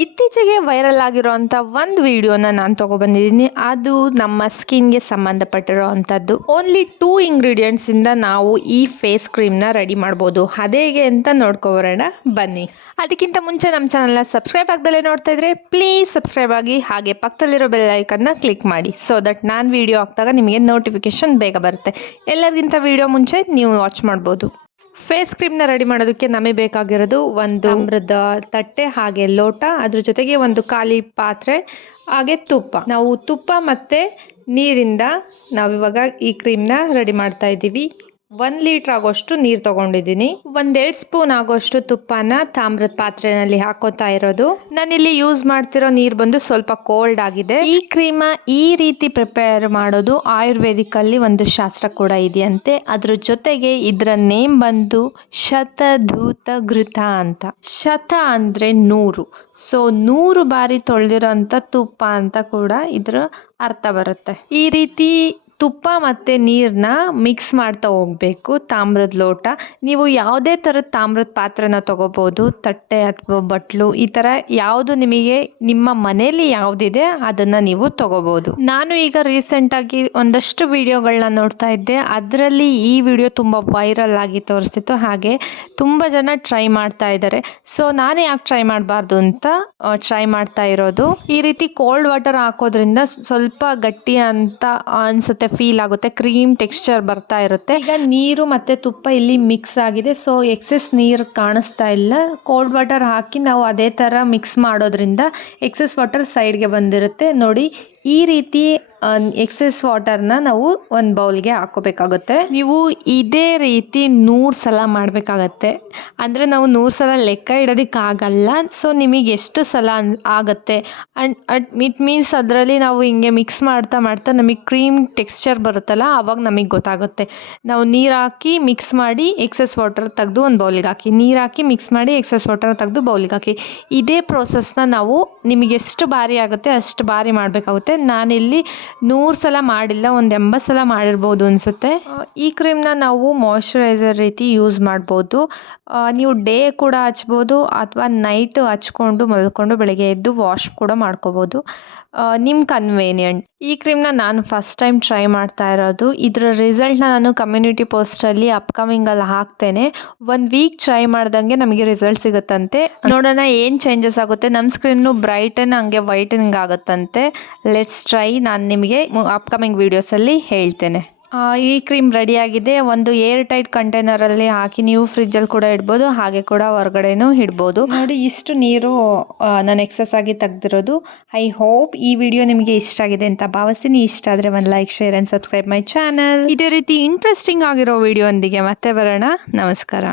ಇತ್ತೀಚೆಗೆ ವೈರಲ್ ಆಗಿರೋಂಥ ಒಂದು ವಿಡಿಯೋನ ನಾನು ತೊಗೊಬಂದಿದ್ದೀನಿ. ಅದು ನಮ್ಮ ಸ್ಕಿನ್ಗೆ ಸಂಬಂಧಪಟ್ಟಿರೋ ಅಂಥದ್ದು. ಓನ್ಲಿ 2 ಇಂಗ್ರೀಡಿಯೆಂಟ್ಸಿಂದ ನಾವು ಈ ಫೇಸ್ ಕ್ರೀಮ್ನ ರೆಡಿ ಮಾಡ್ಬೋದು. ಅದೇಗೆ ಅಂತ ನೋಡ್ಕೊಬರೋಣ ಬನ್ನಿ. ಅದಕ್ಕಿಂತ ಮುಂಚೆ ನಮ್ಮ ಚಾನಲ್ನ ಸಬ್ಸ್ಕ್ರೈಬ್ ಆಗದಲ್ಲೇ ನೋಡ್ತಾ ಇದ್ರೆ ಪ್ಲೀಸ್ ಸಬ್ಸ್ಕ್ರೈಬ್ ಆಗಿ, ಹಾಗೆ ಪಕ್ಕದಲ್ಲಿರೋ ಬೆಲ್ ಐಕನ್ನ ಕ್ಲಿಕ್ ಮಾಡಿ ಸೊ ದಟ್ ನಾನು ವಿಡಿಯೋ ಹಾಕಿದಾಗ ನಿಮಗೆ ನೋಟಿಫಿಕೇಶನ್ ಬೇಗ ಬರುತ್ತೆ. ಎಲ್ಲರಿಗಿಂತ ವಿಡಿಯೋ ಮುಂಚೆ ನೀವು ವಾಚ್ ಮಾಡ್ಬೋದು. ಫೇಸ್ ಕ್ರೀಮ್ನ ರೆಡಿ ಮಾಡೋದಕ್ಕೆ ನಮಗೆ ಬೇಕಾಗಿರೋದು ಒಂದು ತಾಮ್ರದ ತಟ್ಟೆ, ಹಾಗೆ ಲೋಟ, ಅದ್ರ ಜೊತೆಗೆ ಒಂದು ಖಾಲಿ ಪಾತ್ರೆ, ಹಾಗೆ ತುಪ್ಪ. ನಾವು ತುಪ್ಪ ಮತ್ತು ನೀರಿಂದ ನಾವಿವಾಗ ಈ ಕ್ರೀಮ್ನ ರೆಡಿ ಮಾಡ್ತಾ ಇದ್ದೀವಿ. 1 ಲೀಟ್ರ್ ಆಗೋಷ್ಟು ನೀರು ತೊಗೊಂಡಿದ್ದೀನಿ. 1-2 ಸ್ಪೂನ್ ಆಗೋಷ್ಟು ತುಪ್ಪನ ತಾಮ್ರದ ಪಾತ್ರೆಯಲ್ಲಿ ಹಾಕೋತಾ ಇರೋದು. ನಾನಿಲ್ಲಿ ಯೂಸ್ ಮಾಡ್ತಿರೋ ನೀರು ಬಂದು ಸ್ವಲ್ಪ ಕೋಲ್ಡ್ ಆಗಿದೆ. ಈ ಕ್ರೀಮ ಈ ರೀತಿ ಪ್ರಿಪೇರ್ ಮಾಡೋದು ಆಯುರ್ವೇದಿಕಲ್ಲಿ ಒಂದು ಶಾಸ್ತ್ರ ಕೂಡ ಇದೆಯಂತೆ. ಅದ್ರ ಜೊತೆಗೆ ಇದರ ನೇಮ್ ಬಂದು ಶತಧೂತ ಘೃತ ಅಂತ. ಶತ ಅಂದರೆ 100, ಸೊ 100 ಬಾರಿ ತೊಳೆದಿರೋಂಥ ತುಪ್ಪ ಅಂತ ಕೂಡ ಇದರ ಅರ್ಥ ಬರುತ್ತೆ. ಈ ರೀತಿ ತುಪ್ಪ ಮತ್ತು ನೀರನ್ನ ಮಿಕ್ಸ್ ಮಾಡ್ತಾ ಹೋಗಬೇಕು. ತಾಮ್ರದ ಲೋಟ, ನೀವು ಯಾವುದೇ ಥರದ ತಾಮ್ರದ ಪಾತ್ರೆನ ತೊಗೋಬೋದು, ತಟ್ಟೆ ಅಥವಾ ಬಟ್ಲು, ಈ ಥರ ಯಾವುದು ನಿಮಗೆ ನಿಮ್ಮ ಮನೆಯಲ್ಲಿ ಯಾವುದಿದೆ ಅದನ್ನು ನೀವು ತೊಗೋಬೋದು. ನಾನು ಈಗ ರೀಸೆಂಟಾಗಿ ಒಂದಷ್ಟು ವಿಡಿಯೋಗಳನ್ನ ನೋಡ್ತಾ ಇದ್ದೆ. ಅದರಲ್ಲಿ ಈ ವಿಡಿಯೋ ತುಂಬ ವೈರಲ್ ಆಗಿ ತೋರಿಸ್ತಿತ್ತು, ಹಾಗೆ ತುಂಬ ಜನ ಟ್ರೈ ಮಾಡ್ತಾ ಇದ್ದಾರೆ. ಸೊ ನಾನು ಯಾಕೆ ಟ್ರೈ ಮಾಡಬಾರ್ದು ಅಂತ ಟ್ರೈ ಮಾಡ್ತಾ ಇರೋದು. ಈ ರೀತಿ ಕೋಲ್ಡ್ ವಾಟರ್ ಹಾಕೋದ್ರಿಂದ ಸ್ವಲ್ಪ ಗಟ್ಟಿ ಅಂತ ಅನಿಸುತ್ತೆ, ಫೀಲ್ ಆಗುತ್ತೆ, ಕ್ರೀಮ್ ಟೆಕ್ಸ್ಚರ್ ಬರ್ತಾ ಇರುತ್ತೆ. ಈಗ ನೀರು ಮತ್ತು ತುಪ್ಪ ಇಲ್ಲಿ ಮಿಕ್ಸ್ ಆಗಿದೆ, ಸೊ ಎಕ್ಸೆಸ್ ನೀರು ಕಾಣಿಸ್ತಾ ಇಲ್ಲ. ಕೋಲ್ಡ್ ವಾಟರ್ ಹಾಕಿ ನಾವು ಅದೇ ಥರ ಮಿಕ್ಸ್ ಮಾಡೋದ್ರಿಂದ ಎಕ್ಸೆಸ್ ವಾಟರ್ ಸೈಡ್ಗೆ ಬಂದಿರುತ್ತೆ. ನೋಡಿ, ಈ ರೀತಿ ಎಕ್ಸೆಸ್ ವಾಟರ್ನ ನಾವು ಒಂದು ಬೌಲ್ಗೆ ಹಾಕೋಬೇಕಾಗುತ್ತೆ. ನೀವು ಇದೇ ರೀತಿ 100 ಸಲ ಮಾಡಬೇಕಾಗತ್ತೆ. ಅಂದರೆ ನಾವು 100 ಸಲ ಲೆಕ್ಕ ಇಡೋದಕ್ಕಾಗಲ್ಲ. ಸೊ ನಿಮಗೆ ಎಷ್ಟು ಸಲ ಆಗುತ್ತೆ ಇಟ್ ಮೀನ್ಸ್ ಅದರಲ್ಲಿ ನಾವು ಹಿಂಗೆ ಮಿಕ್ಸ್ ಮಾಡ್ತಾ ಮಾಡ್ತಾ ನಮಗೆ ಕ್ರೀಮ್ ಟೆಕ್ಸ್ಚರ್ ಬರುತ್ತಲ್ಲ, ಆವಾಗ ನಮಗೆ ಗೊತ್ತಾಗುತ್ತೆ. ನಾವು ನೀರು ಹಾಕಿ ಮಿಕ್ಸ್ ಮಾಡಿ ಎಕ್ಸೆಸ್ ವಾಟರ್ ತೆಗೆದು ಒಂದು ಬೌಲಿಗೆ ಹಾಕಿ, ನೀರು ಹಾಕಿ ಮಿಕ್ಸ್ ಮಾಡಿ ಎಕ್ಸೆಸ್ ವಾಟರ್ ತೆಗೆದು ಬೌಲಿಗೆ ಹಾಕಿ. ಇದೇ ಪ್ರೋಸೆಸ್ನ ನಾವು ನಿಮಗೆ ಎಷ್ಟು ಬಾರಿ ಆಗುತ್ತೆ ಅಷ್ಟು ಬಾರಿ ಮಾಡಬೇಕಾಗುತ್ತೆ. ನಾನಿಲ್ಲಿ 100 ಸಲ ಮಾಡಿಲ್ಲ, ಒಂದು 80 ಸಲ ಮಾಡಿರ್ಬೋದು ಅನಿಸುತ್ತೆ. ಈ ಕ್ರೀಮ್ನ ನಾವು ಮಾಯ್ಶ್ಚರೈಸರ್ ರೀತಿ ಯೂಸ್ ಮಾಡ್ಬೋದು. ನೀವು ಡೇ ಕೂಡ ಹಚ್ಬೋದು ಅಥವಾ ನೈಟ್ ಹಚ್ಕೊಂಡು ಮಲ್ಕೊಂಡು ಬೆಳಗ್ಗೆ ಎದ್ದು ವಾಶ್ ಕೂಡ ಮಾಡ್ಕೋಬೋದು, ನಿಮ್ಮ ಕನ್ವೇನಿಯಂಟ್. ಈ ಕ್ರೀಮ್ನ ನಾನು ಫಸ್ಟ್ ಟೈಮ್ ಟ್ರೈ ಮಾಡ್ತಾ ಇರೋದು. ಇದರ ರಿಸಲ್ಟ್ನ ನಾನು ಕಮ್ಯುನಿಟಿ ಪೋಸ್ಟಲ್ಲಿ ಅಪ್ಕಮಿಂಗಲ್ಲಿ ಹಾಕ್ತೇನೆ. 1 ವೀಕ್ ಟ್ರೈ ಮಾಡ್ದಂಗೆ ನಮಗೆ ರಿಸಲ್ಟ್ ಸಿಗುತ್ತಂತೆ. ನೋಡೋಣ ಏನು ಚೇಂಜಸ್ ಆಗುತ್ತೆ. ನಮ್ಮ ಸ್ಕಿನ್ನು ಬ್ರೈಟನ್ ಹಂಗೆ ವೈಟನಿಂಗ್ ಆಗುತ್ತಂತೆ. Let's try. ನಾನು ನಿಮಗೆ ಅಪ್ಕಮಿಂಗ್ ವೀಡಿಯೋಸಲ್ಲಿ ಹೇಳ್ತೇನೆ. ಈ ಕ್ರೀಮ್ ರೆಡಿಯಾಗಿದೆ. ಒಂದು ಏರ್ ಟೈಟ್ ಕಂಟೈನರಲ್ಲಿ ಹಾಕಿ ನೀವು ಫ್ರಿಜ್ಜಲ್ಲಿ ಕೂಡ ಇಡ್ಬೋದು, ಹಾಗೆ ಕೂಡ ಹೊರಗಡೆನೂ ಇಡ್ಬೋದು. ನೋಡಿ, ಇಷ್ಟು ನೀರು ನಾನು ಎಕ್ಸಸ್ ಆಗಿ ತೆಗೆದಿರೋದು. ಐ ಹೋಪ್ ಈ ವಿಡಿಯೋ ನಿಮಗೆ ಇಷ್ಟ ಆಗಿದೆ ಅಂತ ಭಾವಿಸ್ತೀನಿ. ಇಷ್ಟ ಆದರೆ ಒಂದು like, share and subscribe my channel. ಇದೇ ರೀತಿ ಇಂಟ್ರೆಸ್ಟಿಂಗ್ ಆಗಿರೋ ವಿಡಿಯೋ ಒಂದಿಗೆ ಮತ್ತೆ ಬರೋಣ. ನಮಸ್ಕಾರ.